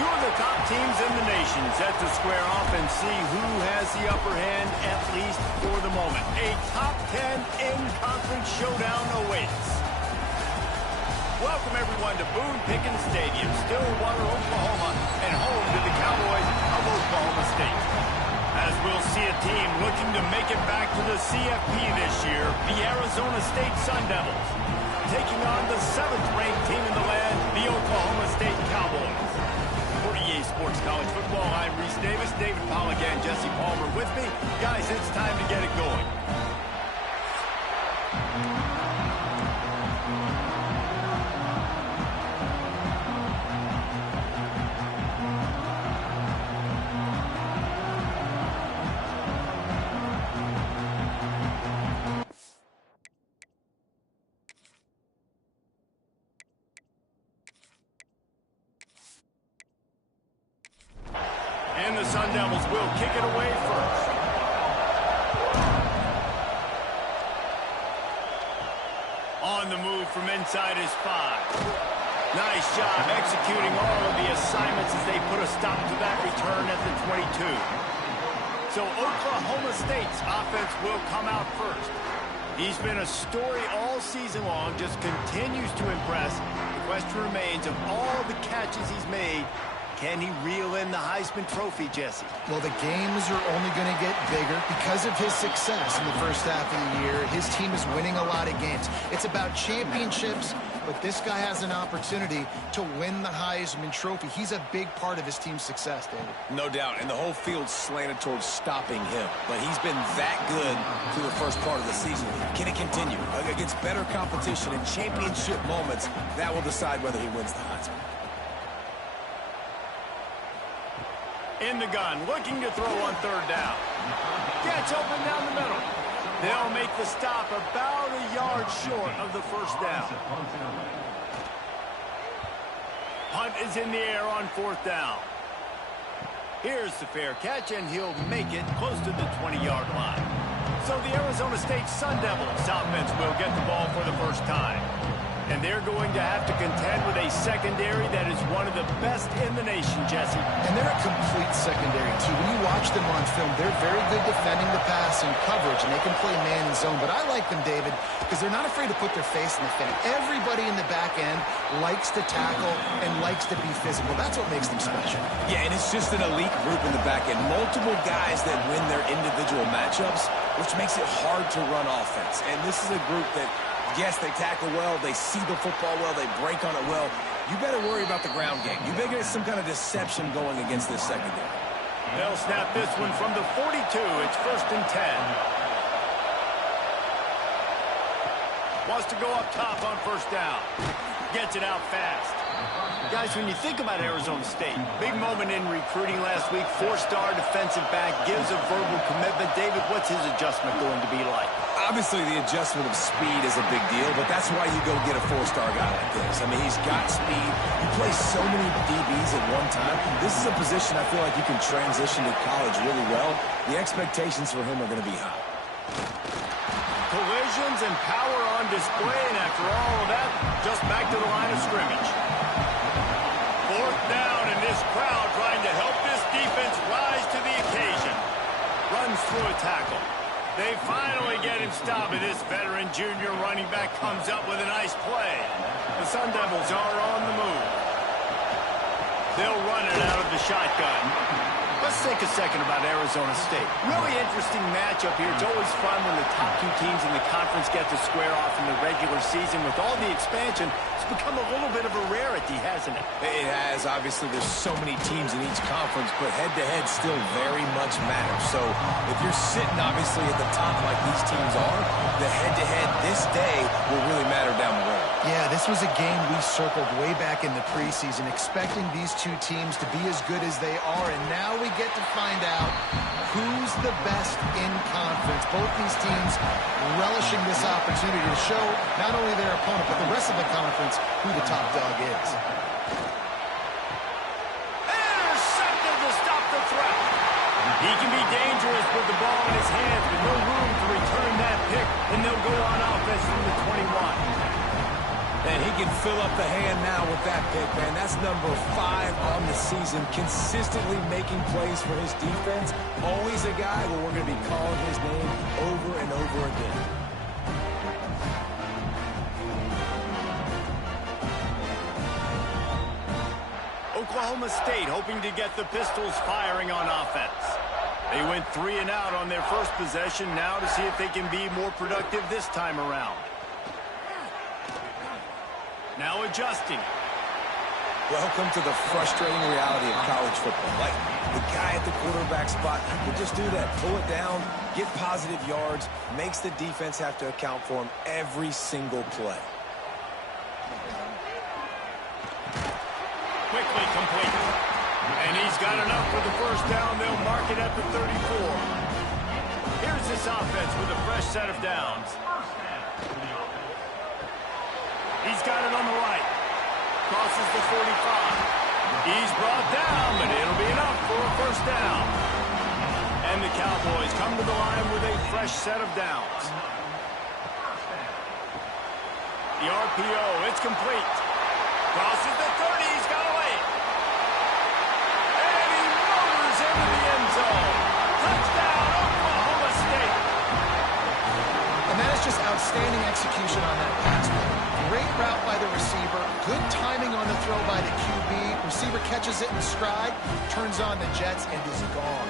Two of the top teams in the nation set to square off and see who has the upper hand, at least for the moment. A top 10 in-conference showdown awaits. Welcome, everyone, to Boone Pickens Stadium, Stillwater, Oklahoma, and home to the Cowboys of Oklahoma State. As we'll see a team looking to make it back to the CFP this year, the Arizona State Sun Devils, taking on the 7th-ranked team in the land, the Oklahoma State Cowboys. For EA Sports College Football, I'm Reese Davis, David Pollack, and Jesse Palmer with me. Guys, it's time to get it going. And the Sun Devils will kick it away first. On the move from inside his 5. Nice job executing all of the assignments as they put a stop to that return at the 22. So Oklahoma State's offense will come out first. He's been a story all season long, just continues to impress. The question remains, of all the catches he's made, can he reel in the Heisman Trophy, Jesse? Well, the games are only going to get bigger because of his success in the first half of the year. His team is winning a lot of games. It's about championships, but this guy has an opportunity to win the Heisman Trophy. He's a big part of his team's success, David. No doubt, and the whole field slanted towards stopping him. But he's been that good through the first part of the season. Can it continue? Against better competition and championship moments, that will decide whether he wins the Heisman. In the gun, looking to throw on 3rd down. Gets open down the middle. They'll make the stop about a yard short of the 1st down. Punt is in the air on 4th down. Here's the fair catch, and he'll make it close to the 20-yard line. So the Arizona State Sun Devils offense will get the ball for the first time. And they're going to have to contend with a secondary that is one of the best in the nation, Jesse. And they're a complete secondary, too. When you watch them on film, they're very good defending the pass and coverage, and they can play man and zone. But I like them, David, because they're not afraid to put their face in the fan. Everybody in the back end likes to tackle and likes to be physical. That's what makes them special. Yeah, and it's just an elite group in the back end. Multiple guys that win their individual matchups, which makes it hard to run offense. And this is a group that, yes, they tackle well, they see the football well, they break on it well. You better worry about the ground game. You better get some kind of deception going against this secondary. They'll snap this one from the 42. It's 1st and 10. Wants to go up top on 1st down. Gets it out fast. Guys, when you think about Arizona State, big moment in recruiting last week, 4-star defensive back, gives a verbal commitment. David, what's his adjustment going to be like? Obviously, the adjustment of speed is a big deal, but that's why you go get a 4-star guy like this. I mean, he's got speed. He plays so many DBs at one time. This is a position I feel like you can transition to college really well. The expectations for him are going to be high. Collisions and power on display, and after all of that, just back to the line of scrimmage. 4th down, and this crowd trying to help this defense rise to the occasion. Runs through a tackle. They finally get him stopped, and this veteran junior running back comes up with a nice play. The Sun Devils are on the move. They'll run it out of the shotgun. Let's think a second about Arizona State. Really interesting matchup here. It's always fun when the top 2 teams in the conference get to square off in the regular season. With all the expansion, it's become a little bit of a rarity, hasn't it? It has. Obviously, there's so many teams in each conference, but head-to-head still very much matters. So if you're sitting, obviously, at the top like these teams are, the head-to-head this day will really matter down the road. Yeah, this was a game we circled way back in the preseason, expecting these 2 teams to be as good as they are, and now we get to find out who's the best in conference. Both these teams relishing this opportunity to show not only their opponent, but the rest of the conference who the top dog is. Intercepted to stop the threat. He can be dangerous with the ball in his hands, but no room to return that pick, and they'll go on offense from the 21. And he can fill up the hand now with that pick, man. That's number 5 on the season, consistently making plays for his defense. Always a guy where we're going to be calling his name over and over again. Oklahoma State hoping to get the Pistols firing on offense. They went 3 and out on their first possession, now to see if they can be more productive this time around. Now adjusting. Welcome to the frustrating reality of college football. Like, the guy at the quarterback spot, he can just do that. Pull it down, get positive yards, makes the defense have to account for him every single play. Quickly complete. And he's got enough for the first down. They'll mark it at the 34. Here's this offense with a fresh set of downs. He's got it on the right. Crosses the 45. He's brought down, but it'll be enough for a first down. And the Cowboys come to the line with a fresh set of downs. The RPO, it's complete. Crosses the 30, he's got away. And he motors into the end zone. Touchdown, Oklahoma State. And that is just outstanding execution on that pass play. Great route by the receiver, good timing on the throw by the QB. Receiver catches it in stride, turns on the jets, and is gone.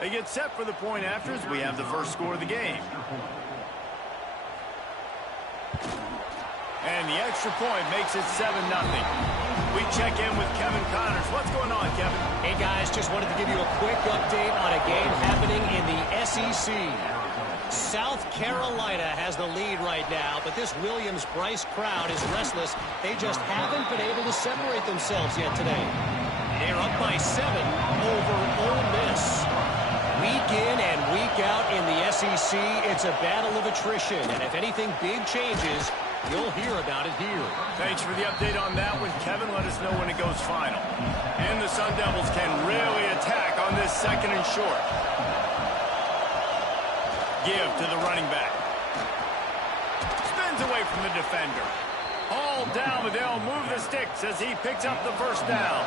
They get set for the point afters. We have the first score of the game. And the extra point makes it 7-0. We check in with Kevin Connors. What's going on, Kevin? Hey, guys, just wanted to give you a quick update on a game happening in the SEC. South Carolina has the lead right now, but this Williams-Brice crowd is restless. They just haven't been able to separate themselves yet today. They're up by 7 over Ole Miss. Week in and week out in the SEC, it's a battle of attrition, and if anything big changes, you'll hear about it here. Thanks for the update on that one, Kevin. Let us know when it goes final. And the Sun Devils can really attack on this second and short. Give to the running back. Spins away from the defender. All down, but they'll move the sticks as he picks up the first down.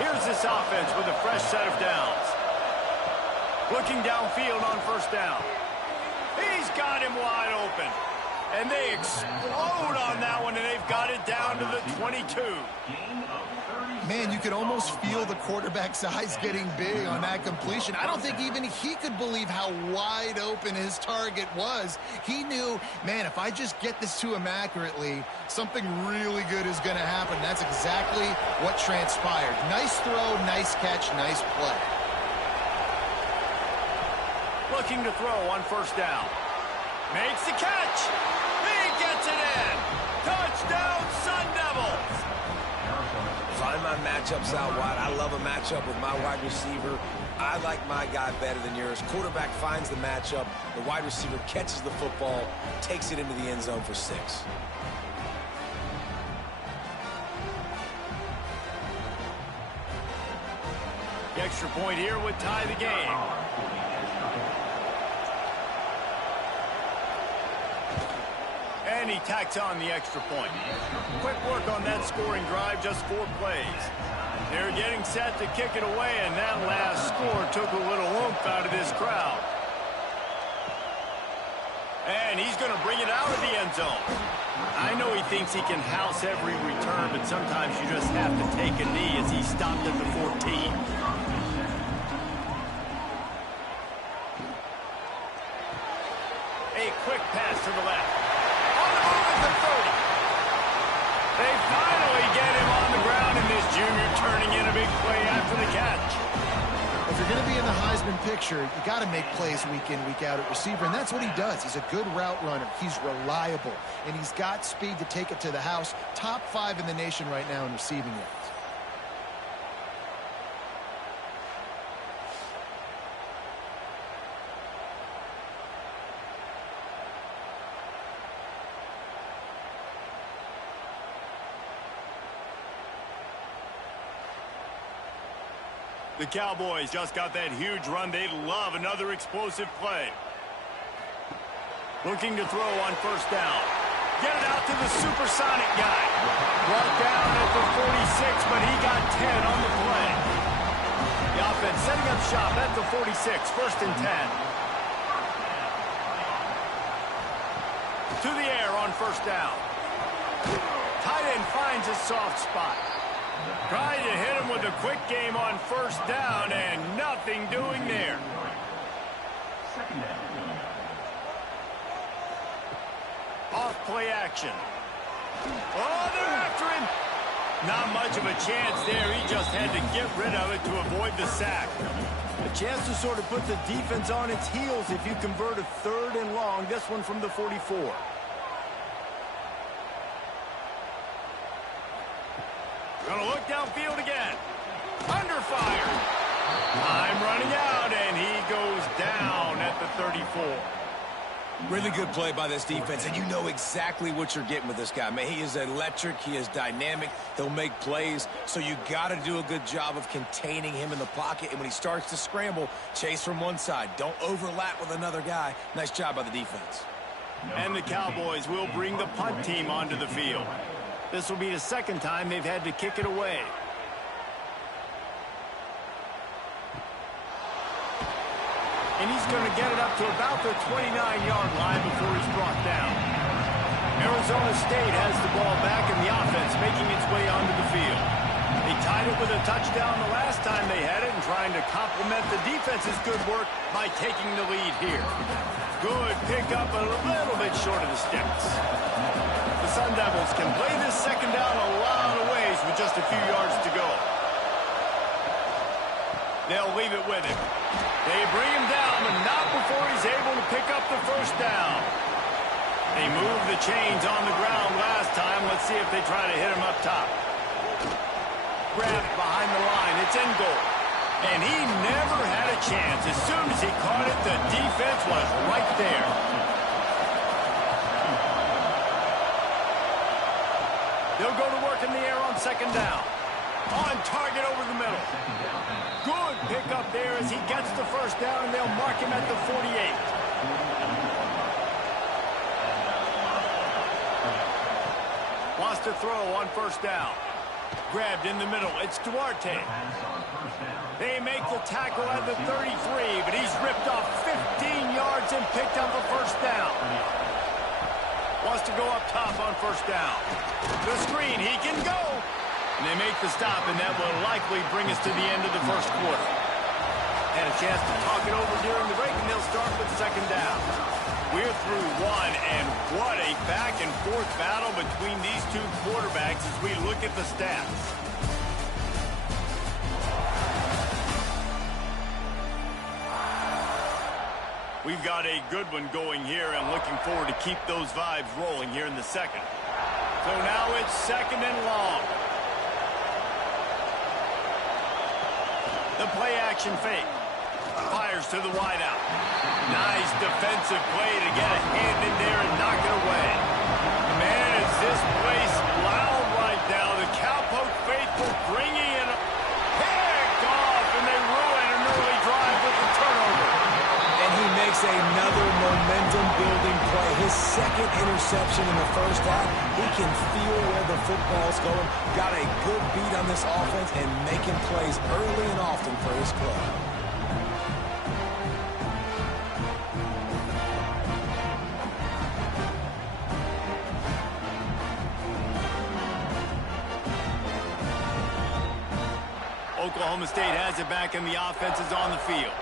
Here's this offense with a fresh set of downs. Looking downfield on first down. He's got him wide open. And they explode on that one, and they've got it down to the 22. Man, you could almost feel the quarterback's eyes getting big on that completion. I don't think even he could believe how wide open his target was. He knew, man, if I just get this to him accurately, something really good is going to happen. That's exactly what transpired. Nice throw, nice catch, nice play. Looking to throw on first down. Makes the catch. He gets it in. Touchdown, Sun Devils. Find my matchups out wide. I love a matchup with my wide receiver. I like my guy better than yours. Quarterback finds the matchup. The wide receiver catches the football, takes it into the end zone for 6. The extra point here would tie the game. And he tacks on the extra point. Quick work on that scoring drive, just 4 plays. They're getting set to kick it away, and that last score took a little oomph out of this crowd. And he's going to bring it out of the end zone. I know he thinks he can house every return, but sometimes you just have to take a knee as he stopped at the 14. A quick pass to the left. The 30. They finally get him on the ground, and this junior turning in a big play after the catch. If you're going to be in the Heisman picture, you got to make plays week in, week out at receiver, and that's what he does. He's a good route runner. He's reliable, and he's got speed to take it to the house. Top 5 in the nation right now in receiving yards. The Cowboys just got that huge run. They love another explosive play. Looking to throw on first down. Get it out to the supersonic guy. Brought down at the 46, but he got 10 on the play. The offense setting up shop at the 46, first and 10. To the air on first down. Tight end finds a soft spot. Trying to hit him with a quick game on first down, and nothing doing there. Off play action. Oh, they're after him. Not much of a chance there. He just had to get rid of it to avoid the sack. A chance to sort of put the defense on its heels if you convert a third and long. This one from the 44. Gonna look downfield again. Under fire. Time running out, and he goes down at the 34. Really good play by this defense, and you know exactly what you're getting with this guy. Man, he is electric. He is dynamic. He'll make plays, so you got to do a good job of containing him in the pocket. And when he starts to scramble, chase from one side. Don't overlap with another guy. Nice job by the defense. And the Cowboys will bring the punt team onto the field. This will be the second time they've had to kick it away. And he's going to get it up to about the 29-yard line before he's brought down. Arizona State has the ball back in the offense, making its way onto the field. They tied it with a touchdown the last time they had it and trying to complement the defense's good work by taking the lead here. Good pickup, a little bit short of the sticks. The Sun Devils can play this second down a lot of ways with just a few yards to go. They'll leave it with him. They bring him down, but not before he's able to pick up the first down. They moved the chains on the ground last time. Let's see if they try to hit him up top. Grabbed behind the line. It's in goal. And he never had a chance. As soon as he caught it, the defense was right there. They'll go to work in the air on second down. On target over the middle. Good pickup there as he gets the first down, and they'll mark him at the 48. Wants to throw on first down. Grabbed in the middle. It's Duarte. They make the tackle at the 33, but he's ripped off 15 yards and picked up a first down. Wants to go up top on first down. The screen, he can go. And they make the stop, and that will likely bring us to the end of the first quarter. Had a chance to talk it over during the break, and they'll start with second down. We're through one, and what a back-and-forth battle between these two quarterbacks as we look at the stats. We've got a good one going here, and looking forward to keep those vibes rolling here in the second. So now it's second and long. The play-action fake. Fires to the wideout. Nice defensive play to get a hand in there and knock it away. Man, is this place loud right now. The Cowpoke faithful bringing it picked off, and they ruin an early drive with the turnover. And he makes another momentum-building play. His second interception in the first half. He can feel where the football's going. Got a good beat on this offense and making plays early and often for his club. Oklahoma State has it back, and the offense is on the field.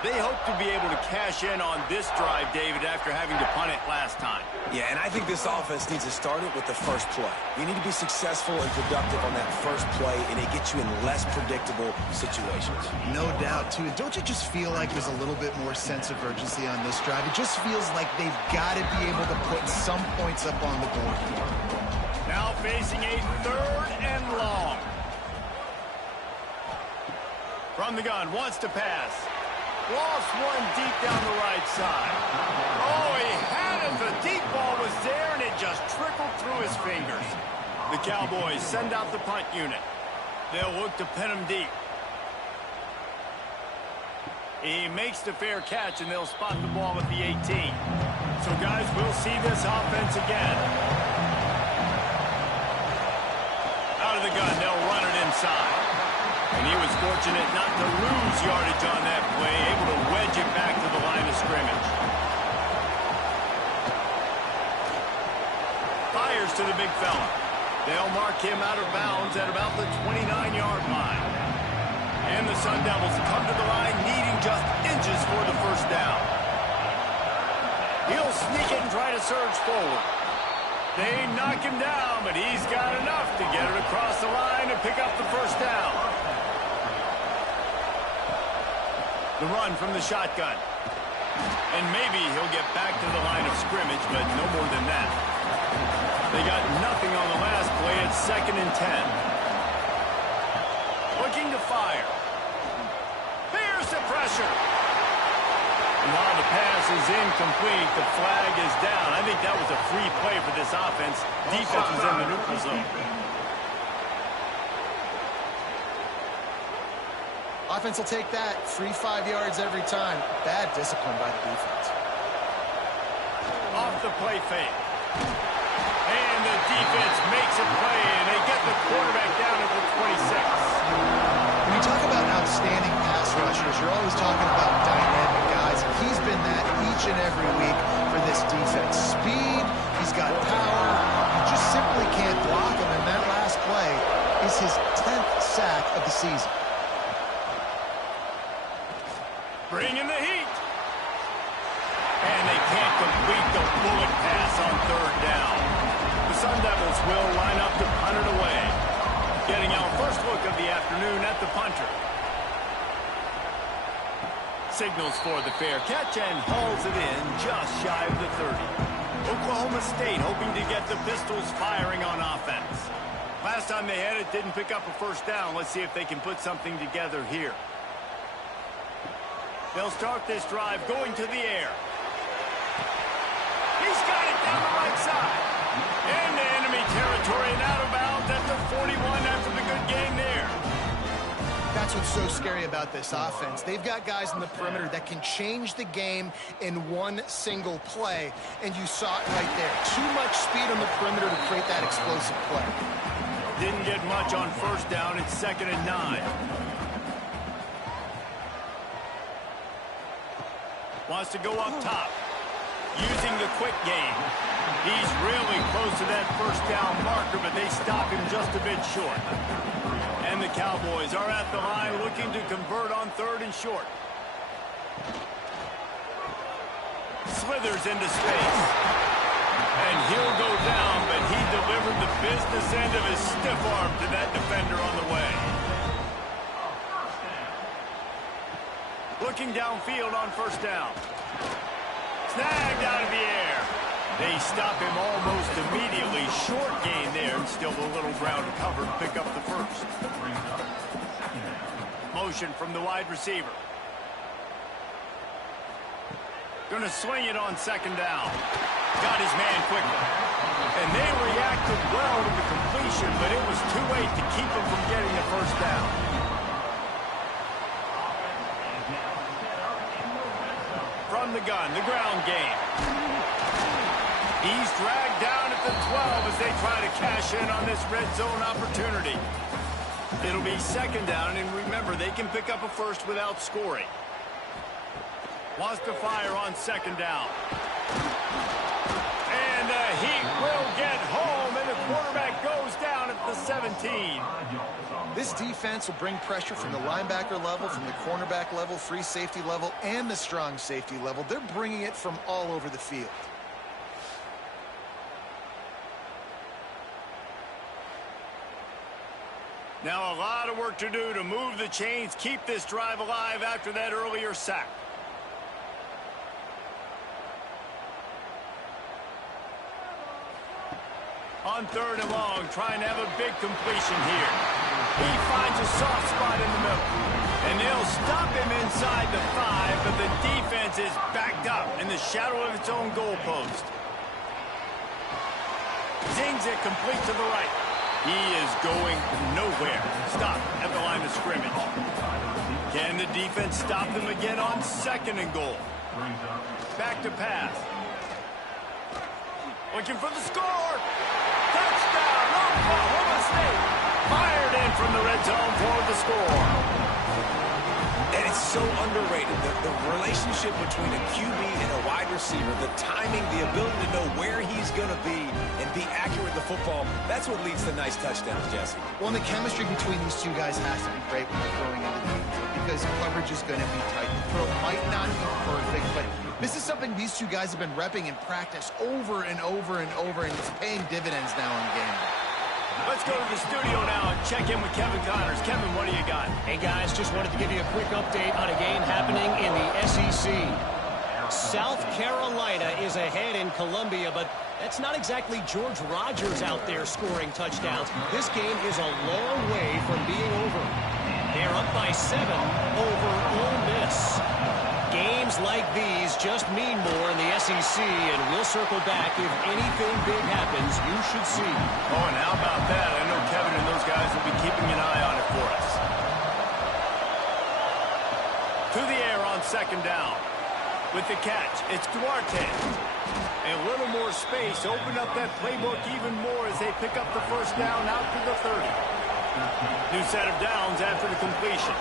They hope to be able to cash in on this drive, David, after having to punt it last time. Yeah, and I think this offense needs to start it with the first play. You need to be successful and productive on that first play, and it gets you in less predictable situations. No doubt, too. Don't you just feel like there's a little bit more sense of urgency on this drive? It just feels like they've got to be able to put some points up on the board here. Now facing a third and long. From the gun, wants to pass. Lost one deep down the right side. Oh, he had it. The deep ball was there, and it just trickled through his fingers. The Cowboys send out the punt unit. They'll look to pin him deep. He makes the fair catch, and they'll spot the ball at the 18. So, guys, we'll see this offense again. Out of the gun, they'll run it inside. And he was fortunate not to lose yardage on that play, able to wedge it back to the line of scrimmage. Fires to the big fella. They'll mark him out of bounds at about the 29-yard line. And the Sun Devils come to the line needing just inches for the first down. He'll sneak it and try to surge forward. They knock him down, but he's got enough to get it across the line and pick up the first down. The run from the shotgun. And maybe he'll get back to the line of scrimmage, but no more than that. They got nothing on the last play. It's 2nd and 10. Looking to fire. Fears the pressure. And while the pass is incomplete, the flag is down. I think that was a free play for this offense. Defense was in the neutral zone. Offense will take that. Free 5 yards every time. Bad discipline by the defense. Off the play fake. And the defense makes a play, and they get the quarterback down at the 26. When you talk about outstanding pass rushers, you're always talking about dynamic guys. He's been that each and every week for this defense. Speed, he's got power. You just simply can't block him, and that last play is his 10th sack of the season. Bringing the heat. And they can't complete the bullet pass on 3rd down. The Sun Devils will line up to punt it away. Getting our first look of the afternoon at the punter. Signals for the fair catch and hauls it in just shy of the 30. Oklahoma State hoping to get the Pistols firing on offense. Last time they had it, didn't pick up a first down. Let's see if they can put something together here. They'll start this drive going to the air. He's got it down the right side. Into enemy territory and out of bounds at the 41 after the good game there. That's what's so scary about this offense. They've got guys in the perimeter that can change the game in one single play, and you saw it right there. Too much speed on the perimeter to create that explosive play. Didn't get much on first down. It's 2nd and 9. Wants to go up top. Using the quick game. He's really close to that first down marker, but they stop him just a bit short. And the Cowboys are at the line looking to convert on 3rd and short. Slithers into space. And he'll go down, but he delivered the business end of his stiff arm to that defender on the way. Looking downfield on first down. Snagged out of the air. They stop him almost immediately. Short gain there, and still a little ground to cover to pick up the first. Motion from the wide receiver. Going to swing it on 2nd down. Got his man quickly. And they reacted well to the completion, but it was too late to keep him from getting the first down. From the gun, the ground game. He's dragged down at the 12 as they try to cash in on this red zone opportunity. It'll be 2nd down, and remember, they can pick up a first without scoring. Wants to fire on 2nd down. And the Heat will get home, and the quarterback goes down at the 17. This defense will bring pressure from the linebacker level, from the cornerback level, free safety level, and the strong safety level. They're bringing it from all over the field. Now a lot of work to do to move the chains, keep this drive alive after that earlier sack. On 3rd and long, trying to have a big completion here. He finds a soft spot in the middle. And they'll stop him inside the 5, but the defense is backed up in the shadow of its own goalpost. Zings it complete to the right. He is going nowhere. Stop at the line of scrimmage. Can the defense stop them again on 2nd and goal? Back to pass. Looking for the score. Touchdown, Oklahoma State. Fired in from the red zone for the score. And it's so underrated. The relationship between a QB and a wide receiver, the timing, the ability to know where he's going to be and be accurate with the football, that's what leads to nice touchdowns, Jesse. Well, and the chemistry between these two guys has to be great when they're throwing into the end zone because coverage is going to be tight. The throw might not be perfect, but this is something these two guys have been repping in practice over and over and over, and it's paying dividends now in game. Let's go to the studio now and check in with Kevin Connors. Kevin, what do you got? Hey, guys, just wanted to give you a quick update on a game happening in the SEC. South Carolina is ahead in Columbia, but that's not exactly George Rogers out there scoring touchdowns. This game is a long way from being over. They're up by 7 over Ole Miss. Games like these just mean more in the SEC, and we'll circle back. If anything big happens, you should see. Oh, and how about that? I know Kevin and those guys will be keeping an eye on it for us. To the air on 2nd down. With the catch, it's Duarte. A little more space. Open up that playbook even more as they pick up the 1st down out to the 30. New set of downs after the completion.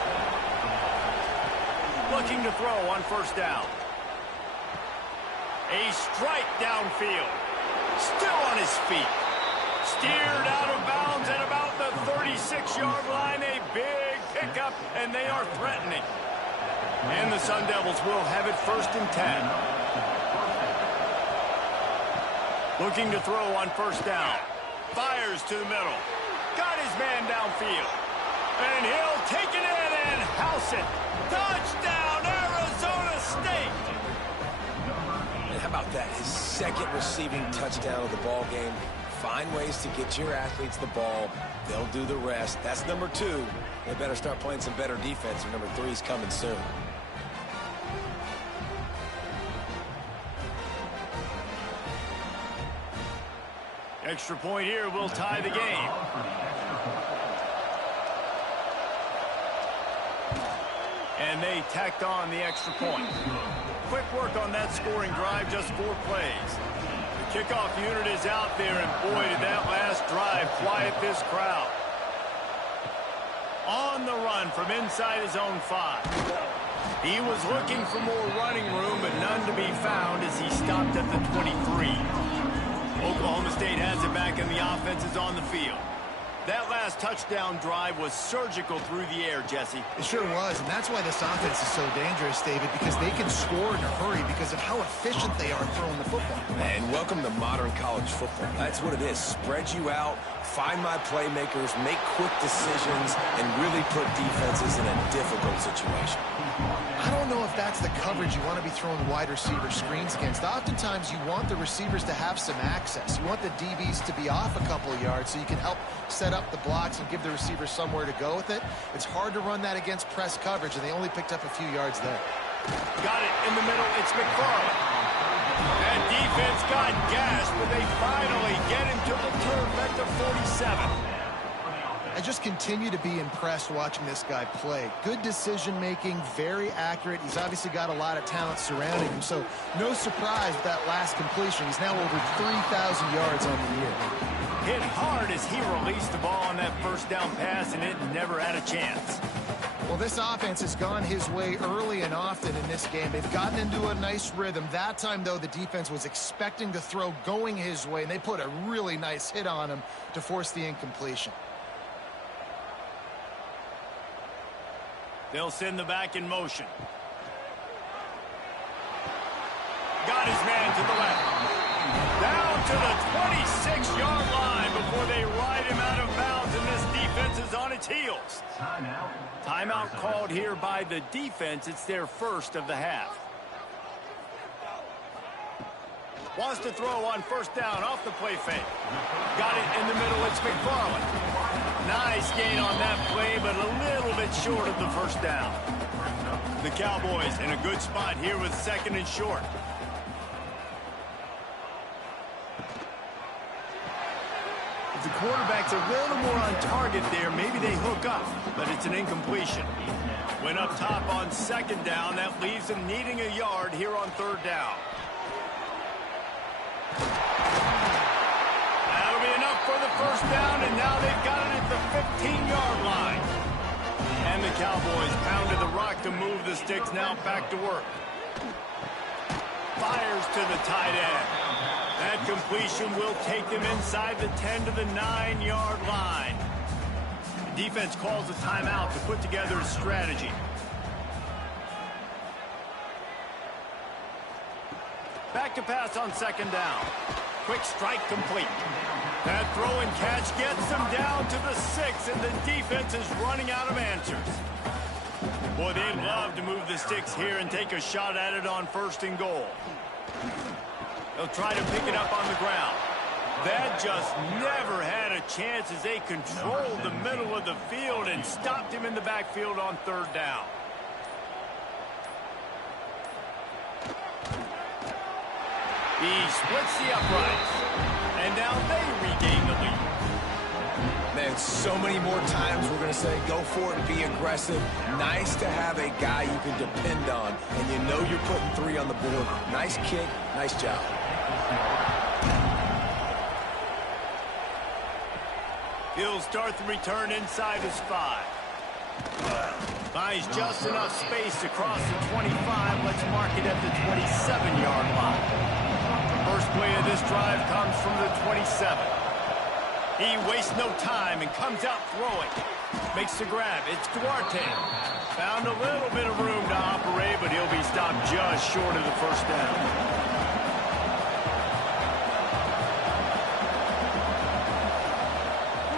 Looking to throw on 1st down. A strike downfield. Still on his feet. Steered out of bounds at about the 36-yard line. A big pickup, and they are threatening. And the Sun Devils will have it 1st and 10. Looking to throw on 1st down. Fires to the middle. Got his man downfield. And he'll take it in and house it. Touchdown, Arizona State! And how about that? His 2nd receiving touchdown of the ball game. Find ways to get your athletes the ball. They'll do the rest. That's number 2. They better start playing some better defense, or number 3 is coming soon. Extra point here will tie the game. And they tacked on the extra point. Quick work on that scoring drive, just 4 plays. The kickoff unit is out there, and boy, did that last drive quiet this crowd. On the run from inside his own 5. He was looking for more running room, but none to be found as he stopped at the 23. Oklahoma State has it back, and the offense is on the field. That last touchdown drive was surgical through the air, Jesse. It sure was, and that's why this offense is so dangerous, David, because they can score in a hurry because of how efficient they are throwing the football. And welcome to modern college football. That's what it is. Spread you out, find my playmakers, make quick decisions, and really put defenses in a difficult situation. I don't know if that's the coverage you want to be throwing wide receiver screens against. Oftentimes, you want the receivers to have some access. You want the DBs to be off a couple of yards so you can help set up the blocks and give the receivers somewhere to go with it. It's hard to run that against press coverage, and they only picked up a few yards there. Got it in the middle. It's McFarland. That defense got gashed, but they finally get him to the turf at the 47. I just continue to be impressed watching this guy play. Good decision-making, very accurate. He's obviously got a lot of talent surrounding him, so no surprise with that last completion. He's now over 3,000 yards on the year. Hit hard as he released the ball on that 1st down pass, and it never had a chance. Well, this offense has gone his way early and often in this game. They've gotten into a nice rhythm. That time, though, the defense was expecting the throw going his way, and they put a really nice hit on him to force the incompletion. They'll send the back in motion. Got his man to the left. Down to the 26-yard line before they ride him out of bounds, and this defense is on its heels. Timeout called here by the defense. It's their 1st of the half. Wants to throw on 1st down off the play fake. Got it in the middle. It's McFarland. Nice gain on that play, but a little bit short of the 1st down. The Cowboys in a good spot here with 2nd and short. If the quarterback's a little more on target there, maybe they hook up, but it's an incompletion. Went up top on second down. That leaves them needing a yard here on third down. That'll be enough for the first down, and now they've got it at the 15-yard line. And the Cowboys pounded the rock to move the sticks. Now back to work. Fires to the tight end. That completion will take them inside the 10 to the 9-yard line. The defense calls a timeout to put together a strategy. Back to pass on second down. Quick strike complete. That throw and catch gets them down to the 6, and the defense is running out of answers. Boy, they'd love to move the sticks here and take a shot at it on first and goal. They'll try to pick it up on the ground. That just never had a chance as they controlled the middle of the field and stopped him in the backfield on third down. He splits the uprights, and now they regain the lead. Man, so many more times we're going to say go for it and be aggressive. Nice to have a guy you can depend on, and you know you're putting 3 on the board. Nice kick, nice job. He'll start the return inside his 5. Finds just enough space across the 25. Let's mark it at the 27-yard line. First play of this drive comes from the 27. He wastes no time and comes out throwing. Makes the grab. It's Duarte. Found a little bit of room to operate, but he'll be stopped just short of the first down.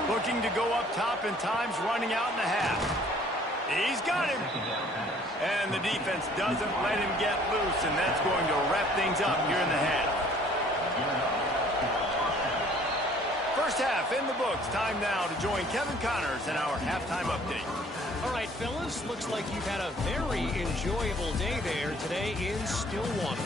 Looking to go up top, and time's running out in the half. He's got him. And the defense doesn't let him get loose, and that's going to wrap things up here in the half. First half in the books. Time now to join Kevin Connors in our halftime update. All right, fellas, looks like you've had a very enjoyable day there today in Stillwater.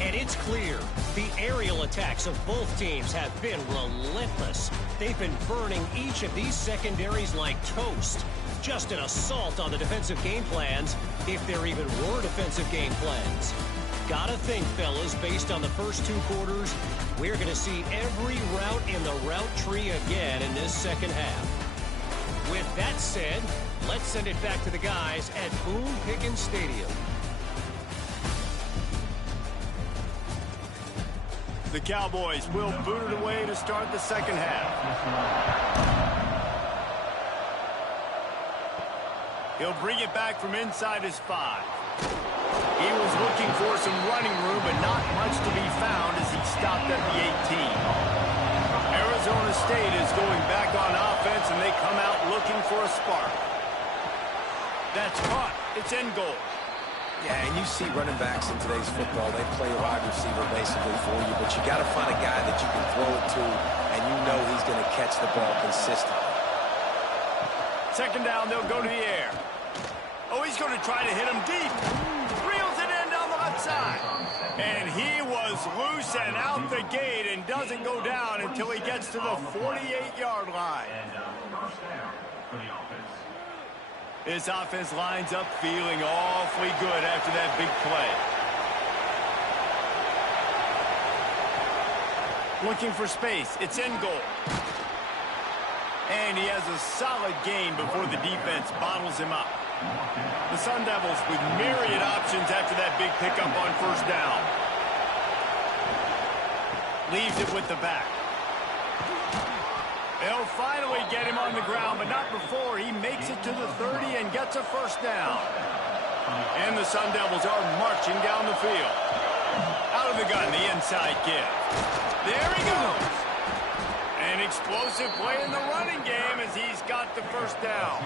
And it's clear the aerial attacks of both teams have been relentless. They've been burning each of these secondaries like toast. Just an assault on the defensive game plans, if there even were defensive game plans. Gotta think, fellas, based on the first 2 quarters, we're going to see every route in the route tree again in this second half. With that said, let's send it back to the guys at Boone Pickens Stadium. The Cowboys will boot it away to start the second half. He'll bring it back from inside his 5. He was looking for some running room, but not much to be found as he stopped at the 18. Arizona State is going back on offense, and they come out looking for a spark. That's caught. It's in goal. Yeah, and you see running backs in today's football, they play a wide receiver basically for you, but you got to find a guy that you can throw it to, and you know he's going to catch the ball consistently. Second down, they'll go to the air. Oh, he's going to try to hit him deep. Reels it in down the left side. And he was loose and out the gate and doesn't go down until he gets to the 48-yard line. This offense lines up feeling awfully good after that big play. Looking for space. It's in goal. And he has a solid gain before the defense bottles him up. The Sun Devils with myriad options after that big pickup on first down. Leaves it with the back. They'll finally get him on the ground, but not before he makes it to the 30 and gets a first down. And the Sun Devils are marching down the field. Out of the gun, the inside give. There he goes. An explosive play in the running game as he's got the first down.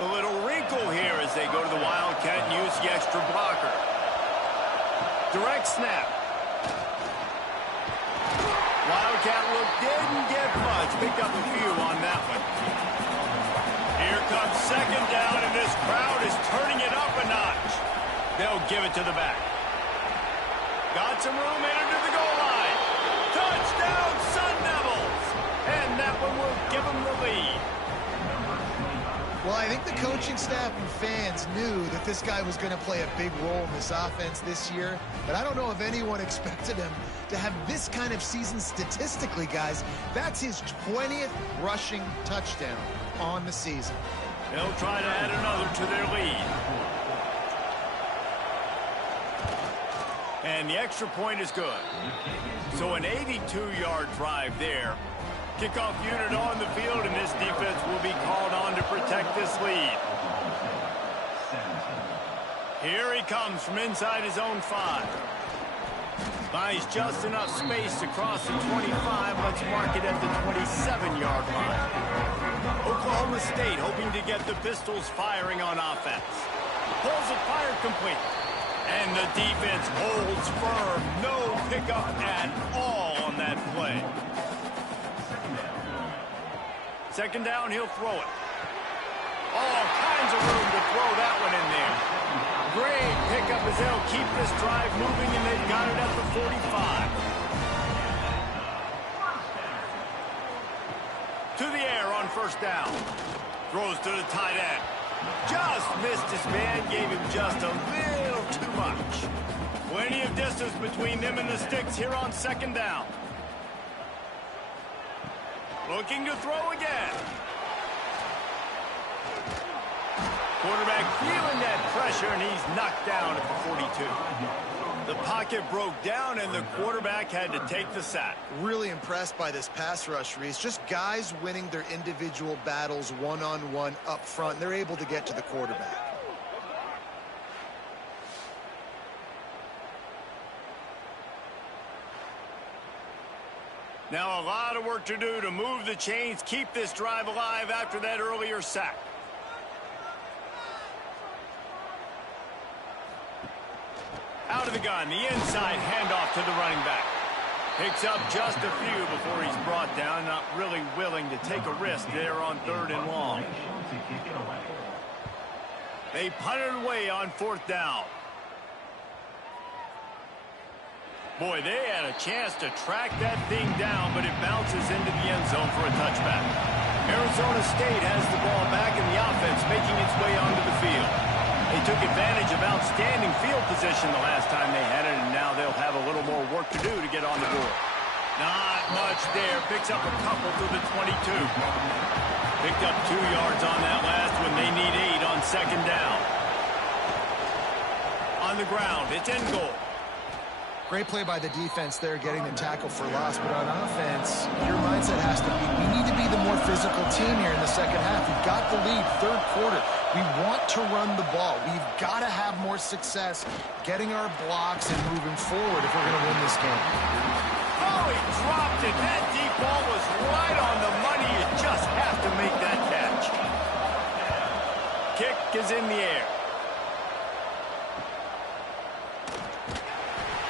A little wrinkle here as they go to the Wildcat and use the extra blocker. Direct snap. Wildcat look didn't get much. Picked up a few on that one. Here comes second down, and this crowd is turning it up a notch. They'll give it to the back. Got some room, entered to the goal line. Touchdown, Sun Devils! And Well, I think the coaching staff and fans knew that this guy was going to play a big role in this offense this year, but I don't know if anyone expected him to have this kind of season statistically, guys. That's his 20th rushing touchdown on the season. They'll try to add another to their lead. And the extra point is good. So an 82-yard drive there. Kickoff unit on the field, and this defense will be called on to protect this lead. Here he comes from inside his own 5. Buys just enough space to cross the 25. Let's mark it at the 27-yard line. Oklahoma State hoping to get the Pistols firing on offense. Pulls it, fired complete. And the defense holds firm. No pickup at all on that play. Second down, he'll throw it. All kinds of room to throw that one in there. Great pickup as they'll keep this drive moving, and they've got it at the 45. To the air on first down. Throws to the tight end. Just missed his man, gave him just a little too much. Plenty of distance between them and the sticks here on second down. Looking to throw again. Quarterback feeling that pressure, and he's knocked down at the 42. The pocket broke down, and the quarterback had to take the sack. Really impressed by this pass rush, Reese. Just guys winning their individual battles one-on-one up front. They're able to get to the quarterback. Now a lot of work to do to move the chains, keep this drive alive after that earlier sack. Out of the gun, the inside handoff to the running back. Picks up just a few before he's brought down, not really willing to take a risk there on 3rd and long. They punt it away on 4th down. Boy, they had a chance to track that thing down, but it bounces into the end zone for a touchback. Arizona State has the ball back, and the offense making its way onto the field. They took advantage of outstanding field position the last time they had it, and now they'll have a little more work to do to get on the board. Not much there. Picks up a couple to the 22. Picked up 2 yards on that last one. They need 8 on second down. On the ground, it's in goal. Great play by the defense there, getting the tackle for loss. But on offense, your mindset has to be, we need to be the more physical team here in the second half. We've got the lead, 3rd quarter. We want to run the ball. We've got to have more success getting our blocks and moving forward if we're going to win this game. Oh, he dropped it. That deep ball was right on the money. You just have to make that catch. Kick is in the air.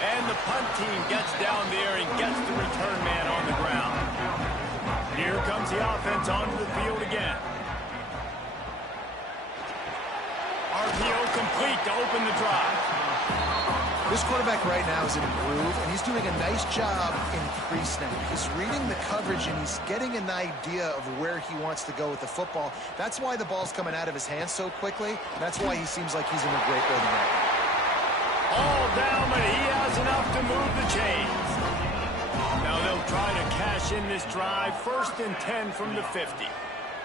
And the punt team gets down there and gets the return man on the ground. Here comes the offense onto the field again. RPO complete to open the drive. This quarterback right now is in a groove, and he's doing a nice job in pre-snap. He's reading the coverage, and he's getting an idea of where he wants to go with the football. That's why the ball's coming out of his hands so quickly. That's why he seems like he's in a great rhythm right now. All down, but he has enough to move the chains. Now they'll try to cash in this drive. 1st and 10 from the 50.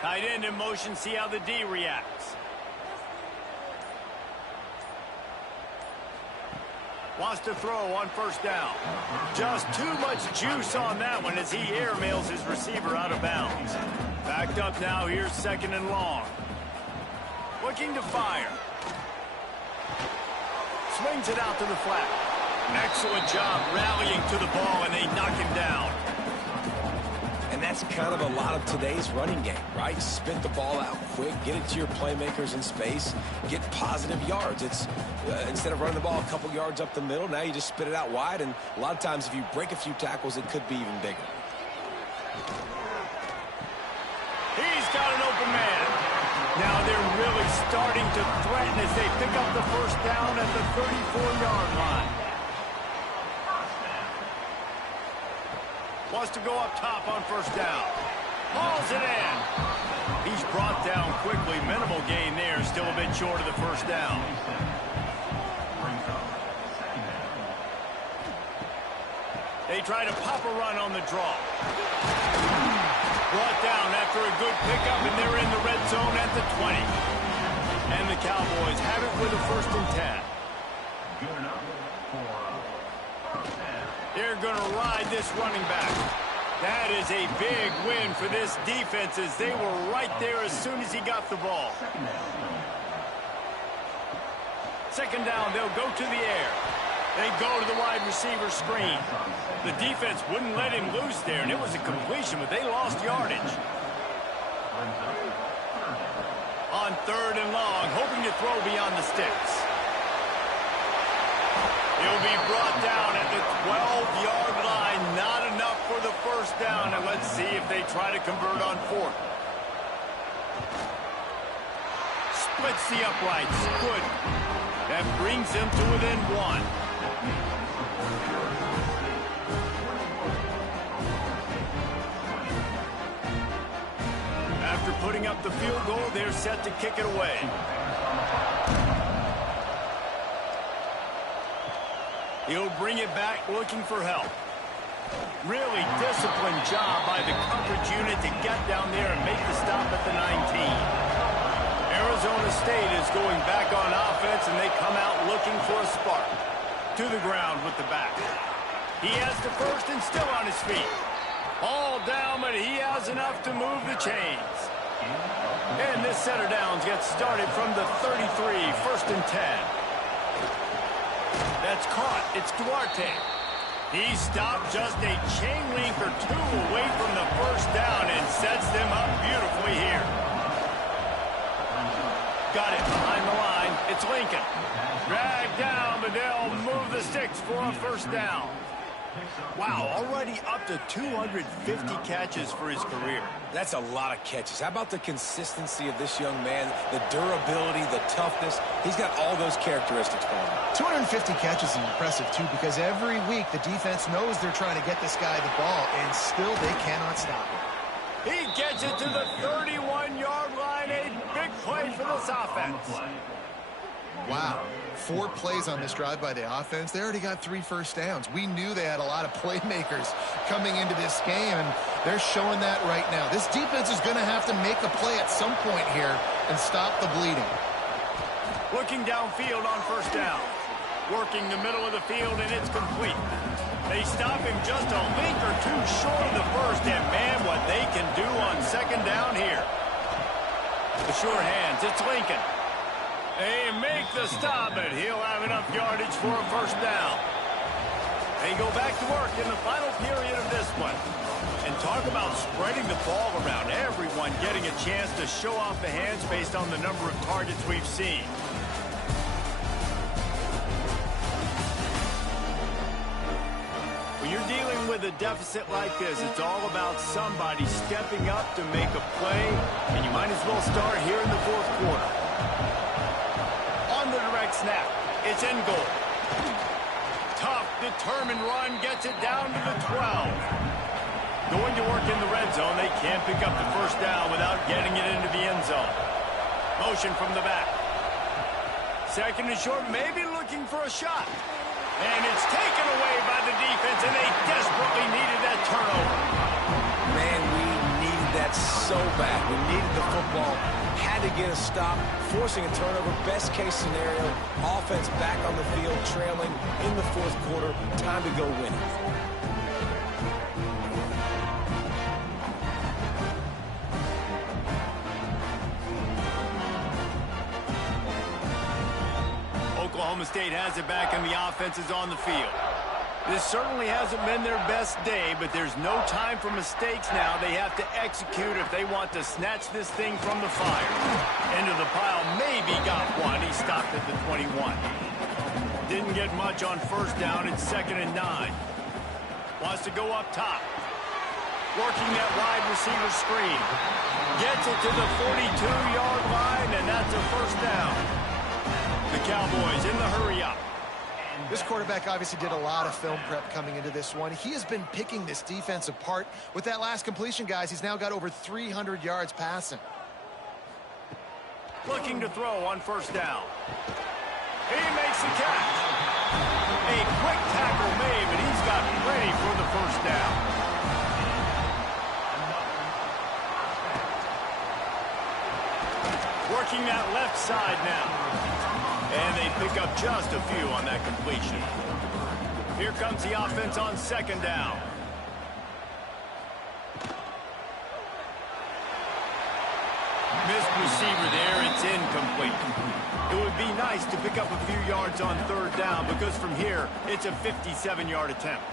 Tight end in motion, see how the D reacts. Wants to throw on 1st down. Just too much juice on that one as he airmails his receiver out of bounds. Backed up now, here's 2nd and long. Looking to fire. Swings it out to the flat. Excellent job rallying to the ball, and they knock him down. And that's kind of a lot of today's running game, right? Spit the ball out quick, get it to your playmakers in space, get positive yards. It's instead of running the ball a couple yards up the middle, now you just spit it out wide, and a lot of times if you break a few tackles, it could be even bigger. He's got an open man. Now they're really starting to threaten as they pick up the 1st down at the 34-yard line. Wants to go up top on 1st down. Hauls it in. He's brought down quickly. Minimal gain there. Still a bit short of the first down. They try to pop a run on the draw. Brought down after a good pickup, and they're in the red zone at the 20. And the Cowboys have it with a 1st and 10. They're going to ride this running back. That is a big win for this defense as they were right there as soon as he got the ball. 2nd down, they'll go to the air. They go to the wide receiver screen. The defense wouldn't let him loose there, and it was a completion, but they lost yardage. On 3rd and long, hoping to throw beyond the sticks. He'll be brought down at the 12-yard line. Not enough for the 1st down, and let's see if they try to convert on 4th. Splits the uprights. Good. That brings them to within 1. After putting up the field goal, they're set to kick it away. He'll bring it back looking for help. Really disciplined job by the coverage unit to get down there and make the stop at the 19. Arizona State is going back on offense, and they come out looking for a spark. To the ground with the back. He has the 1st and still on his feet. All down, but he has enough to move the chains. And this set of downs gets started from the 33, 1st and 10. That's caught. It's Duarte. He stopped just a chain link or 2 away from the 1st down and sets them up beautifully here. Got it behind the line. It's Lincoln. Dragged down, but they'll move the sticks for a 1st down. Wow, already up to 250 catches for his career. That's a lot of catches. How about the consistency of this young man, the durability, the toughness? He's got all those characteristics for him. 250 catches is impressive, too, because every week the defense knows they're trying to get this guy the ball, and still they cannot stop him. He gets it to the 31-yard line. A big play for this offense. Wow, 4 plays on this drive by the offense. They already got 3 first downs. We knew they had a lot of playmakers coming into this game, and they're showing that right now. This defense is going to have to make a play at some point here and stop the bleeding. Looking downfield on 1st down. Working the middle of the field, and it's complete. They stop him just a link or 2 short of the 1st, and man, what they can do on 2nd down here. The sure hands, it's Lincoln. They make the stop, but he'll have enough yardage for a 1st down. They go back to work in the final period of this one. And talk about spreading the ball around. Everyone getting a chance to show off the hands based on the number of targets we've seen. When you're dealing with a deficit like this, it's all about somebody stepping up to make a play, and you might as well start here in the 4th quarter. On the direct snap, it's in goal. Tough, determined run, gets it down to the 12. Going to work in the red zone, they can't pick up the 1st down without getting it into the end zone. Motion from the back. 2nd and short, maybe looking for a shot. And it's taken away by the defense, and they desperately needed that turnover. Man, we needed that so bad. We needed the football. Had to get a stop, forcing a turnover. Best case scenario, offense back on the field, trailing in the 4th quarter. Time to go win it. Oklahoma State has it back, and the offense is on the field. This certainly hasn't been their best day, but there's no time for mistakes now. They have to execute if they want to snatch this thing from the fire. Into the pile, maybe got one. He stopped at the 21. Didn't get much on 1st down. It's 2nd and 9. Wants to go up top. Working that wide receiver screen. Gets it to the 42-yard line, and that's a 1st down. The Cowboys in the hurry up. This quarterback obviously did a lot of film prep coming into this one. He has been picking this defense apart. With that last completion, guys, he's now got over 300 yards passing. Looking to throw on first down. He makes the catch. A quick tackle made, but he's got ready for the first down. Working that left side now. And they pick up just a few on that completion. Here comes the offense on second down. Missed receiver there, it's incomplete. It would be nice to pick up a few yards on third down because from here, it's a 57-yard attempt.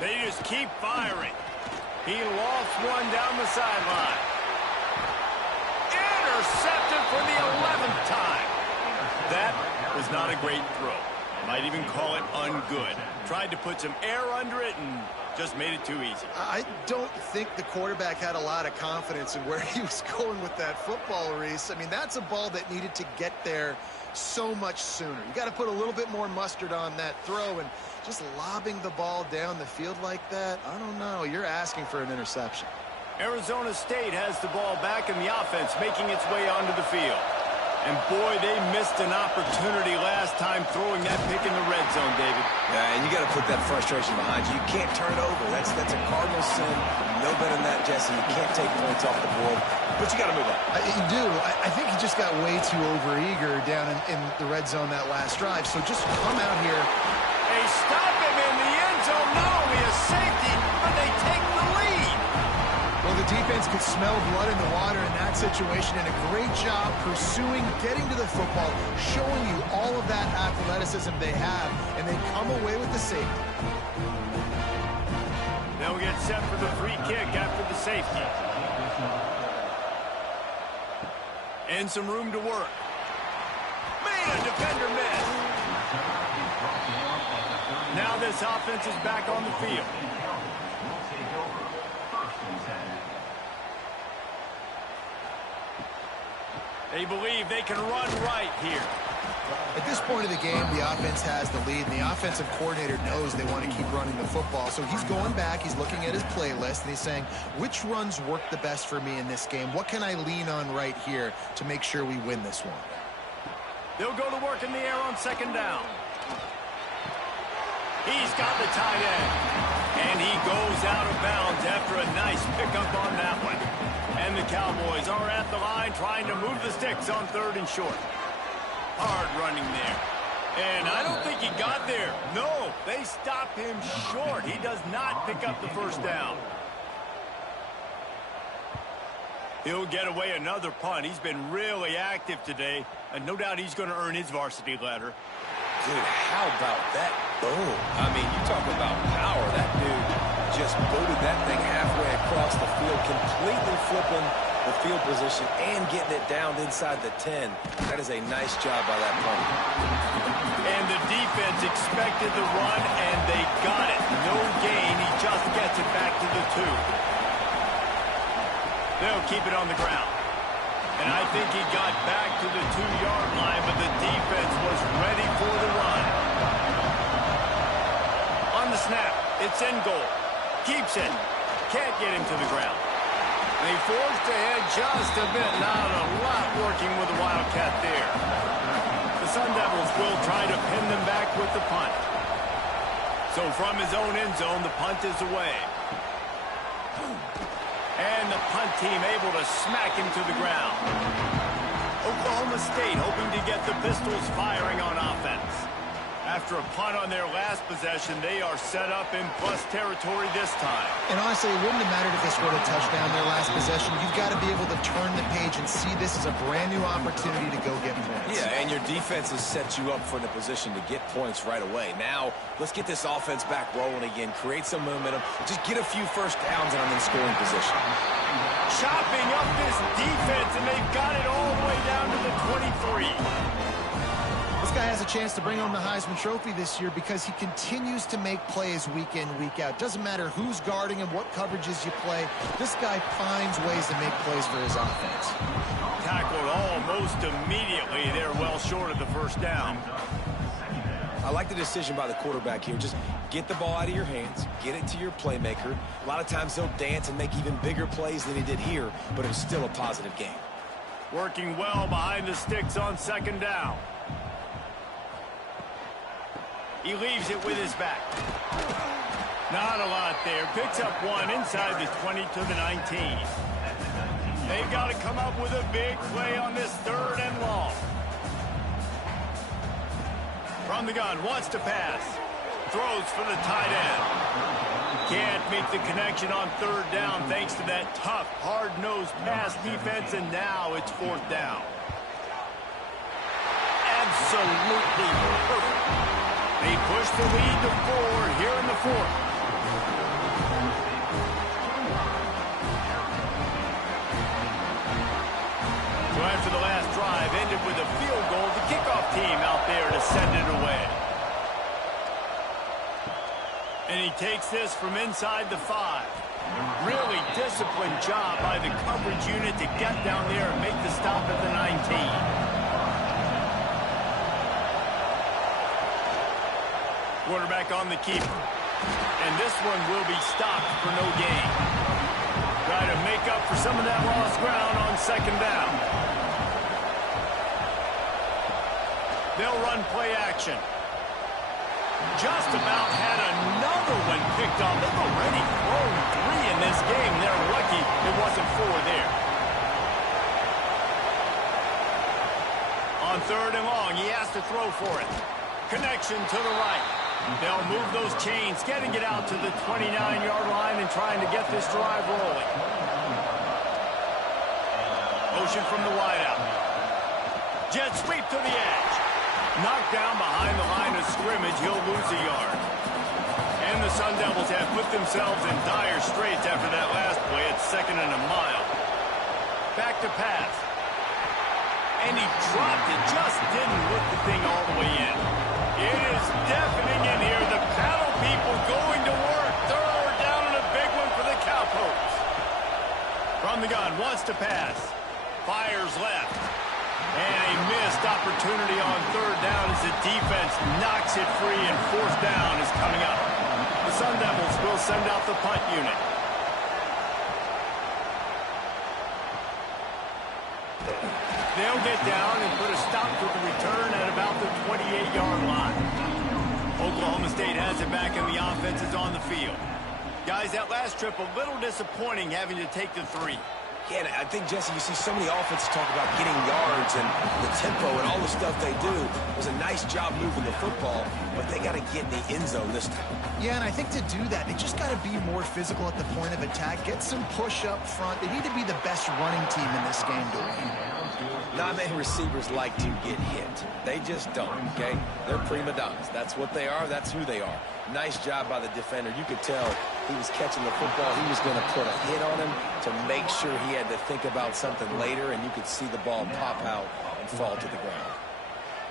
They just keep firing. He lofts one down the sideline. Intercepted for the 11th time. That was not a great throw. Might even call it ungood. Tried to put some air under it and just made it too easy. I don't think the quarterback had a lot of confidence in where he was going with that football, Reese. I mean, that's a ball that needed to get there so much sooner. You got to put a little bit more mustard on that throw, and just lobbing the ball down the field like that, I don't know. You're asking for an interception. Arizona State has the ball back in the offense, making its way onto the field. And, boy, they missed an opportunity last time throwing that pick in the red zone, David. Yeah, and you got to put that frustration behind you. You can't turn it over. That's a cardinal sin. No better than that, Jesse. You can't take points off the board, but you got to move on. You do. I think he just got way too overeager down in the red zone that last drive. So just come out here. They stop him in the end zone. Not only a safety, but they take the lead. Well, the defense could smell blood in the water in that situation, and a great job pursuing, getting to the football, showing you all of that athleticism they have, and they come away with the safety. They'll get set for the free kick after the safety. And some room to work. Man, defender missed. Now this offense is back on the field. They believe they can run right here. At this point of the game, the offense has the lead, and the offensive coordinator knows they want to keep running the football. So he's going back, he's looking at his playlist, and he's saying, which runs work the best for me in this game? What can I lean on right here to make sure we win this one? They'll go to work in the air on second down. He's got the tight end. And he goes out of bounds after a nice pickup on that one. And the Cowboys are at the line trying to move the sticks on third and short. Hard running there. And I don't think he got there. No, they stop him short. He does not pick up the first down. He'll get away another punt. He's been really active today. And no doubt he's going to earn his varsity letter. Dude, how about that boom? I mean, you talk about power. That dude just booted that thing halfway across the field, completely flipping the field position and getting it down inside the 10. That is a nice job by that punter. And the defense expected the run, and they got it. No gain. He just gets it back to the 2. They'll keep it on the ground. And I think he got back to the 2-yard line, but the defense was ready for the run. On the snap, it's in goal. Keeps it. Can't get him to the ground. And he forced ahead just a bit. Not a lot working with the Wildcat there. The Sun Devils will try to pin them back with the punt. So from his own end zone, the punt is away. And the punt team able to smack him to the ground. Oklahoma State hoping to get the Pistols firing on offense. After a punt on their last possession, they are set up in plus territory this time. And honestly, it wouldn't have mattered if they scored a touchdown their last possession. You've got to be able to turn the page and see this as a brand new opportunity to go get points. Yeah, and your defense has set you up for the position to get points right away. Now, let's get this offense back rolling again, create some momentum, just get a few first downs, and I'm in scoring position. Chopping up this defense, and they've got it all the way down to the 23. This guy has a chance to bring home the Heisman Trophy this year because he continues to make plays week in, week out. Doesn't matter who's guarding him, what coverages you play. This guy finds ways to make plays for his offense. Tackled almost immediately. They're well short of the first down. I like the decision by the quarterback here. Just get the ball out of your hands, get it to your playmaker. A lot of times he'll dance and make even bigger plays than he did here, but it was still a positive game. Working well behind the sticks on second down. He leaves it with his back. Not a lot there. Picks up one inside the 20 to the 19. They've got to come up with a big play on this 3rd and long. From the gun, wants to pass. Throws for the tight end. Can't make the connection on 3rd down thanks to that tough, hard-nosed pass defense, and now it's 4th down. Absolutely perfect. They push the lead to 4 here in the 4th. So after the last drive ended with a field goal, the kickoff team out there to send it away. And he takes this from inside the 5. Really disciplined job by the coverage unit to get down there and make the stop at the 19. Quarterback on the keeper. And this one will be stopped for no gain. Try to make up for some of that lost ground on second down. They'll run play action. Just about had another one picked up. They've already thrown 3 in this game. They're lucky it wasn't 4 there. On 3rd and long, he has to throw for it. Connection to the right. They'll move those chains, getting it out to the 29-yard line and trying to get this drive rolling. Motion from the wideout. Jet sweep to the edge. Knocked down behind the line of scrimmage. He'll lose a yard. And the Sun Devils have put themselves in dire straits after that last play at 2nd and a mile. Back to pass. And he dropped it. Just didn't whip the thing all the way in. It is deafening in here. The paddle people going to work. 3rd down and a big one for the Cowpokes. From the gun, wants to pass. Fires left. And a missed opportunity on 3rd down as the defense knocks it free, and 4th down is coming up. The Sun Devils will send out the punt unit. They'll get down and put a stop to the return at about the 28-yard line. Oklahoma State has it back, and the offense is on the field. Guys, that last trip a little disappointing having to take the 3. Yeah, I think, Jesse, you see so many offenses talk about getting yards and the tempo and all the stuff they do. It was a nice job moving the football, but they got to get in the end zone this time. Yeah, and I think to do that, they just got to be more physical at the point of attack, get some push up front. They need to be the best running team in this game to win. Not many receivers like to get hit. They just don't, okay? They're prima donnas. That's what they are. That's who they are. Nice job by the defender. You could tell he was catching the football. He was going to put a hit on him to make sure he had to think about something later, and you could see the ball pop out and fall to the ground.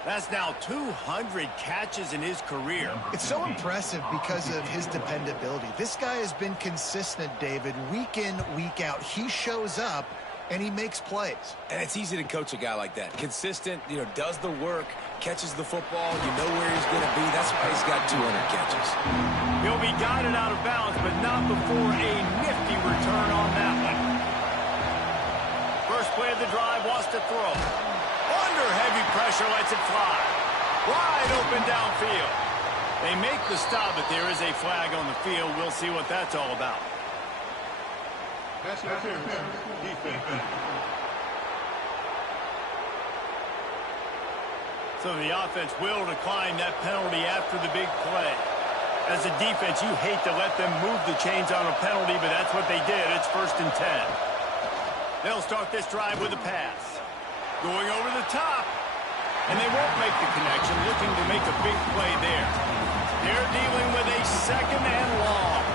That's now 200 catches in his career. It's so impressive because of his dependability. This guy has been consistent, David, week in, week out. He shows up, and he makes plays. And it's easy to coach a guy like that. Consistent, does the work, catches the football, you know where he's going to be. That's why he's got 200 catches. He'll be guided out of bounds, but not before a nifty return on that one. First play of the drive, wants to throw. Under heavy pressure, lets it fly. Wide open downfield. They make the stop, but there is a flag on the field. We'll see what that's all about. So the offense will decline that penalty after the big play. As a defense, you hate to let them move the chains on a penalty, but that's what they did. It's 1st and 10. They'll start this drive with a pass. Going over the top. And they won't make the connection, looking to make a big play there. They're dealing with a 2nd and long.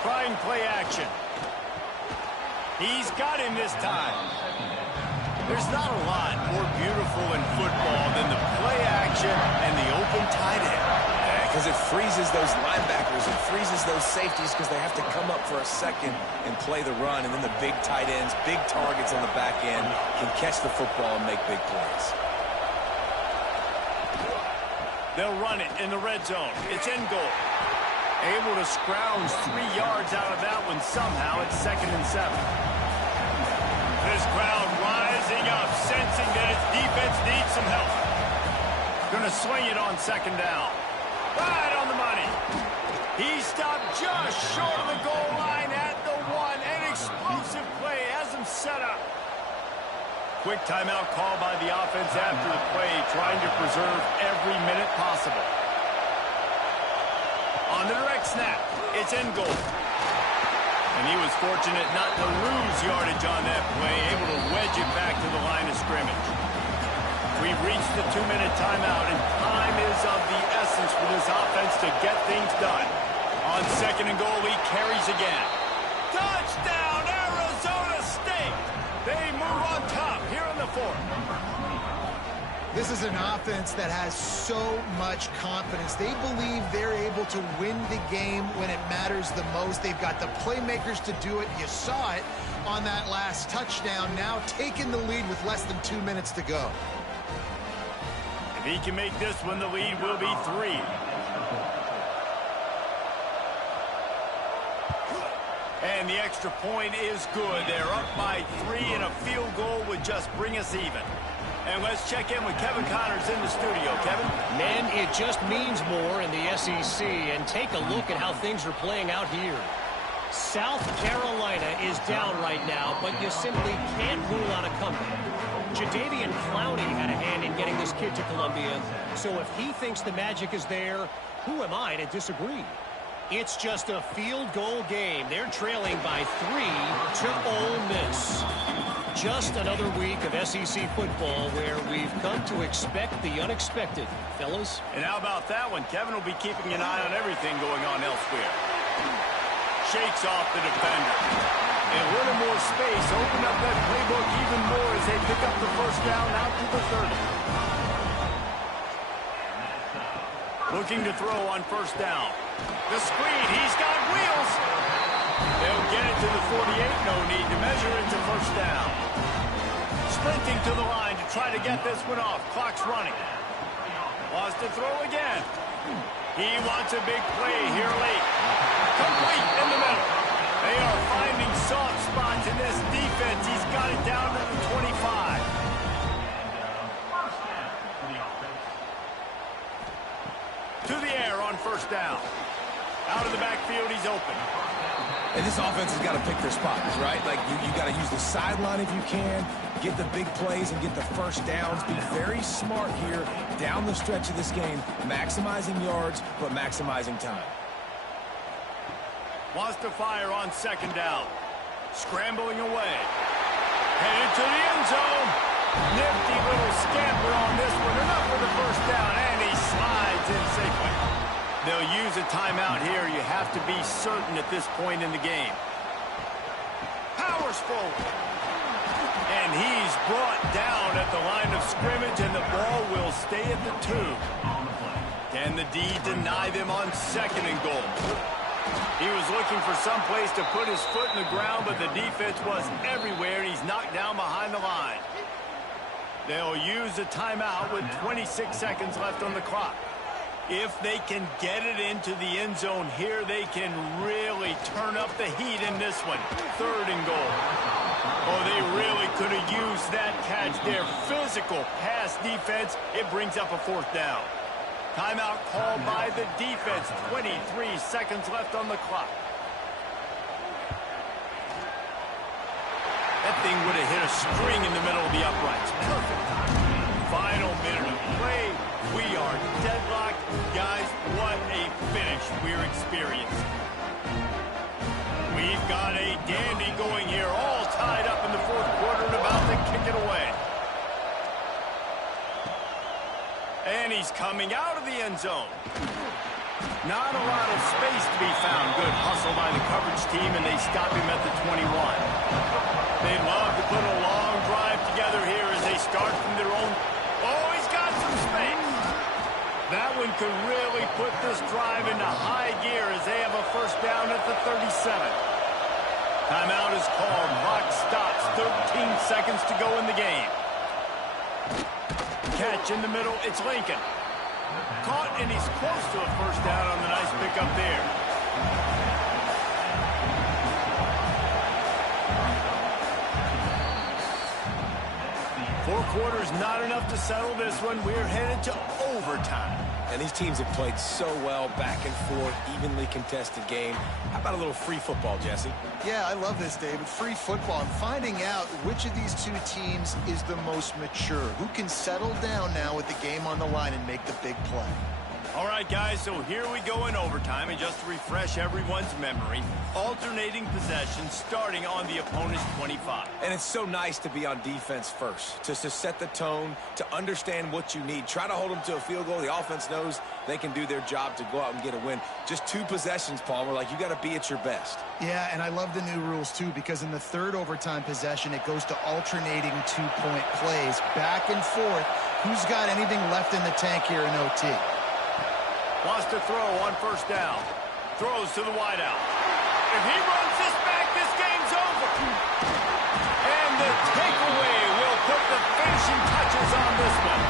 Trying play action. He's got him this time. There's not a lot more beautiful in football than the play action and the open tight end. Because it freezes those linebackers, it freezes those safeties because they have to come up for a second and play the run, and then the big tight ends, big targets on the back end can catch the football and make big plays. They'll run it in the red zone. It's in goal. Able to scrounge 3 yards out of that one somehow. It's 2nd and 7. This crowd rising up, sensing that its defense needs some help. Going to swing it on 2nd down. Right on the money. He stopped just short of the goal line at the 1. An explosive play has him set up. Quick timeout call by the offense after the play, trying to preserve every minute possible. On the direct snap, it's in goal. And he was fortunate not to lose yardage on that play, able to wedge it back to the line of scrimmage. We've reached the 2-minute timeout, and time is of the essence for this offense to get things done. On 2nd and goal, he carries again. Touchdown, Arizona State! They move on top here in the 4th. This is an offense that has so much confidence. They believe they're able to win the game when it matters the most. They've got the playmakers to do it. You saw it on that last touchdown. Now taking the lead with less than 2 minutes to go. If he can make this one, the lead will be 3. And the extra point is good. They're up by 3, and a field goal would just bring us even. And let's check in with Kevin Connors in the studio. Kevin? Man, it just means more in the SEC. And take a look at how things are playing out here. South Carolina is down right now, but you simply can't rule out a comeback. Jadeveon Clowney had a hand in getting this kid to Columbia. So if he thinks the magic is there, who am I to disagree? It's just a field goal game. They're trailing by 3 to Ole Miss. Just another week of SEC football where we've come to expect the unexpected, fellas. And how about that one? Kevin will be keeping an eye on everything going on elsewhere. Shakes off the defender. And a little more space. Open up that playbook even more as they pick up the first down out to the 30. Looking to throw on first down. The screen. He's got wheels. They'll get it to the 48. No need to measure into first down. Sprinting to the line to try to get this one off. Clock's running. Wants to throw again. He wants a big play here late. Complete in the middle. They are finding soft spots in this defense. He's got it down to the 25. To the air on first down. Out of the backfield, he's open. And this offense has got to pick their spots, right? Like, you got to use the sideline if you can, get the big plays and get the first downs. Be very smart here down the stretch of this game, maximizing yards, but maximizing time. Wants to fire on 2nd down. Scrambling away. Headed to the end zone. Nifty little scamper on this one. Enough for the first down, and he slides in safely. They'll use a timeout here. You have to be certain at this point in the game. Powers forward. And he's brought down at the line of scrimmage, and the ball will stay at the 2. Can the D deny them on 2nd and goal? He was looking for some place to put his foot in the ground, but the defense was everywhere, and he's knocked down behind the line. They'll use a timeout with 26 seconds left on the clock. If they can get it into the end zone here, they can really turn up the heat in this one. 3rd and goal. Oh, they really could have used that catch there. Physical pass defense. It brings up a 4th down. Timeout called by the defense. 23 seconds left on the clock. That thing would have hit a string in the middle of the uprights. Perfect. Final minute of play. We are deadlocked. Guys, what a finish we're experiencing. We've got a dandy going here, all tied up in the 4th quarter and about to kick it away. And he's coming out of the end zone. Not a lot of space to be found. Good hustle by the coverage team, and they stop him at the 21. They'd love to put a long drive together here as they start from their own. Oh, he's got some space. That one could really put this drive into high gear as they have a first down at the 37. Timeout is called. Clock stops. 13 seconds to go in the game. Catch in the middle. It's Lincoln. Caught, and he's close to a first down on the nice pickup there. Four quarters not enough to settle this one. We're headed to overtime. And these teams have played so well, back and forth, evenly contested game. How about a little free football, Jesse? Yeah, I love this, David. Free football. I'm finding out which of these two teams is the most mature. Who can settle down now with the game on the line and make the big play? All right, guys, so here we go in overtime. And just to refresh everyone's memory, alternating possessions starting on the opponent's 25. And it's so nice to be on defense first, just to set the tone, to understand what you need. Try to hold them to a field goal. The offense knows they can do their job to go out and get a win. Just 2 possessions, Palmer. Like, you got to be at your best. Yeah, and I love the new rules, too, because in the third overtime possession, it goes to alternating 2-point plays, back and forth. Who's got anything left in the tank here in OT? Wants to throw on first down. Throws to the wideout. If he runs this back, this game's over. And the takeaway will put the finishing touches on this one.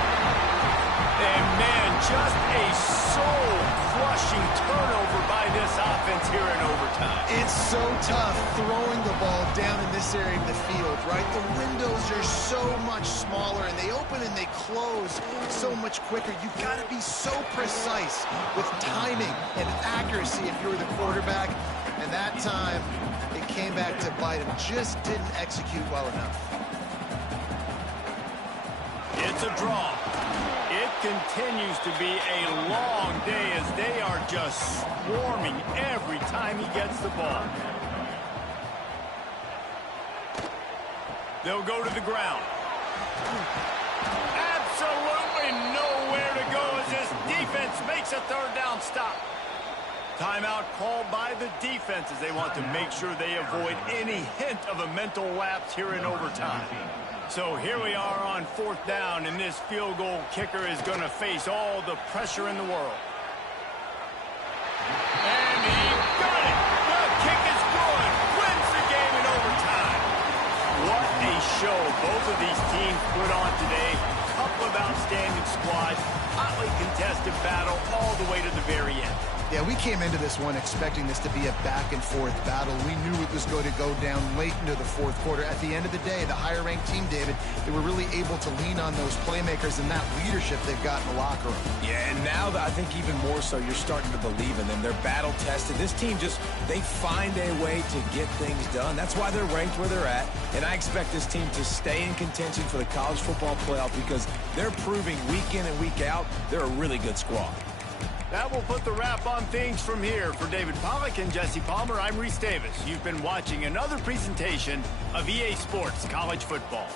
And, man, just a soul-crushing turnover by this offense here in overtime. It's so tough throwing the ball down in this area of the field, right? The windows are so much smaller, and they open and they close so much quicker. You've got to be so precise with timing and accuracy if you're the quarterback. And that time, it came back to bite him. Just didn't execute well enough. It's a draw. It continues to be a long day as they are just swarming every time he gets the ball. They'll go to the ground. Absolutely nowhere to go as this defense makes a third down stop. Timeout called by the defense as they want to make sure they avoid any hint of a mental lapse here in overtime. So here we are on fourth down, and this field goal kicker is going to face all the pressure in the world. And he got it! The kick is good! Wins the game in overtime! What a show both of these teams put on today. Couple of outstanding squads, hotly contested battle all the way to the very end. Yeah, we came into this one expecting this to be a back-and-forth battle. We knew it was going to go down late into the fourth quarter. At the end of the day, the higher-ranked team, David, they were really able to lean on those playmakers and that leadership they've got in the locker room. Yeah, and now I think even more so, you're starting to believe in them. They're battle-tested. This team they find a way to get things done. That's why they're ranked where they're at. And I expect this team to stay in contention for the college football playoff because they're proving week in and week out they're a really good squad. That will put the wrap on things from here. For David Pollack and Jesse Palmer, I'm Reese Davis. You've been watching another presentation of EA Sports College Football.